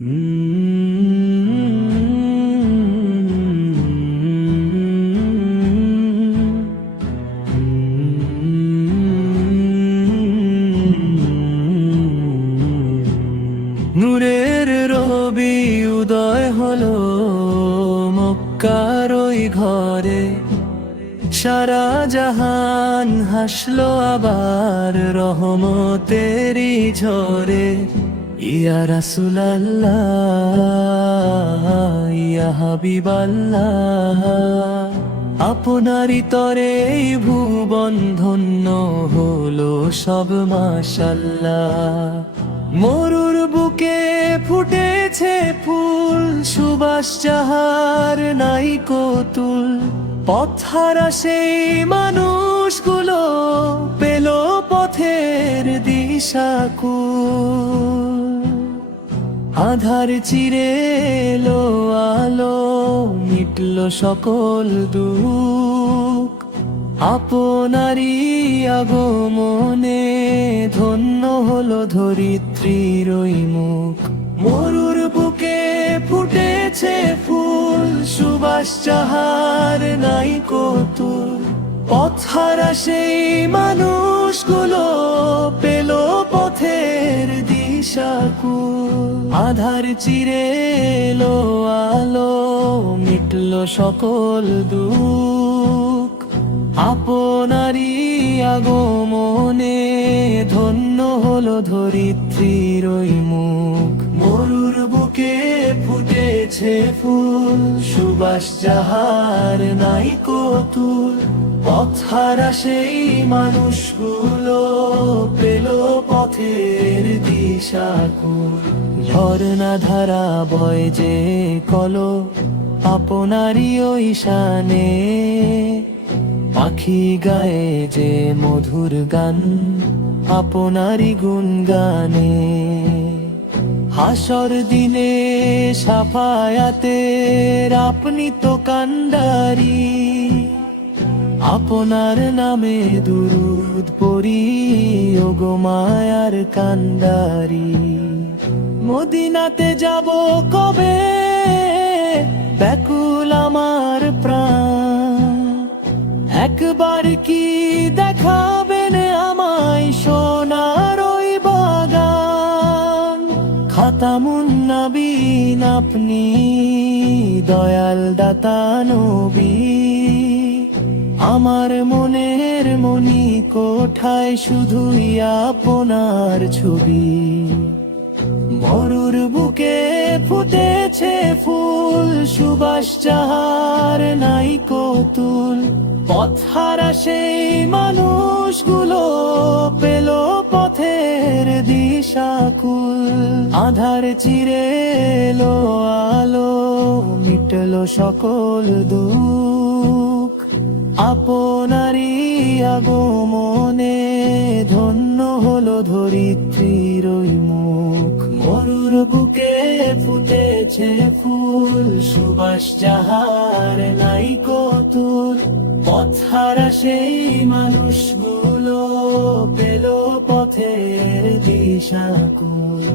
নূরের রবি উদয় হলো মক্কার ওই ঘরে। সারা জাহান হাসলো আবার রহমতেরি ঝরে। ইয়া রাসুলাল্লাহ, ইয়া হাবিবাল্লাহ। আপনারই তরে এই ভুবন ধন্য হলো সব মাশাল্লাহ। মরুর বুকে ফুটেছে ফুল সুবাস যাহার নাই কতুল। পথহারা সেই মানুষগুলো, পেল পথের দিশা কুল আধার চিরে এলো, আলো মিটল সকল দুঃখ। আপনারই আগমনে ধন্য হলো ধরিত্রীর মুখ। মরুর বুকে ফুটেছে ফুল সুবাস চাহার নাই কতুল। পথহারা সেই মানুষগুলো পেল পথের দিশা কুল আধার চিরে এলো, আলো মিটল সকল দুঃখ। আপনারই আগমনে ধন্য হলো ধরিত্রীর মুখ। মরুর বুকে ফুটেছে ফুল, সুবাস যাহার নাই কতুল। পথহারা সেই মানুষগুলো পেল পথের দিশা ঝর্ণা ধারা বয় যে কলো আপনারই ওই শানে পাখি গায়ে যে মধুর গান আপনারই গুণ গানে হাসর দিনে সাফায়াতের আপনি তো কান্ডারি আপনার নামে দুরুদ পড়ি, ওগো মায়ার কান্ডারি। মদিনাতে যাব কবে? ব্যাকুল আমার প্রাণ। একবার কি দেখাবেন আমায় সোনার ওই বাগান? খাতামুন নবীন আপনি দয়াল দাতা নবী। আমার মনের মনি কোঠায় শুধুই আপনার ছবি। মরুর বুকে ফুটেছে ফুল সুবাস চাহার নাই কতুল। পথহারা সেই মানুষগুলো পেল পথের দিশা কুল আধার চিরে এলো, আলো মিটল সকল দুঃখ আপনারই আগমনে ধন্য হলো ধরিত্রীর মুখ। মরুর বুকে ফুটেছে ফুল, সুবাস যাহার নাই কতুল। পথহারা সেই মানুষগুলো পেল পথের দিশা কুল